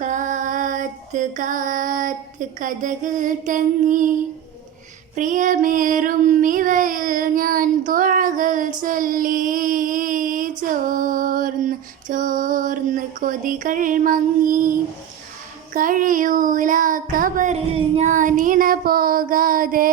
കാത്ത് കാത്ത് കഥകൾ തങ്ങി പ്രിയമേറും ഇവയിൽ ഞാൻ ദുആകൾ ചൊല്ലി ചോർന്ന് ചോർന്ന് കൊതികൾ മങ്ങി കഴിയൂല ഖബറിൽ ഞാൻ ഇണ പോകാതെ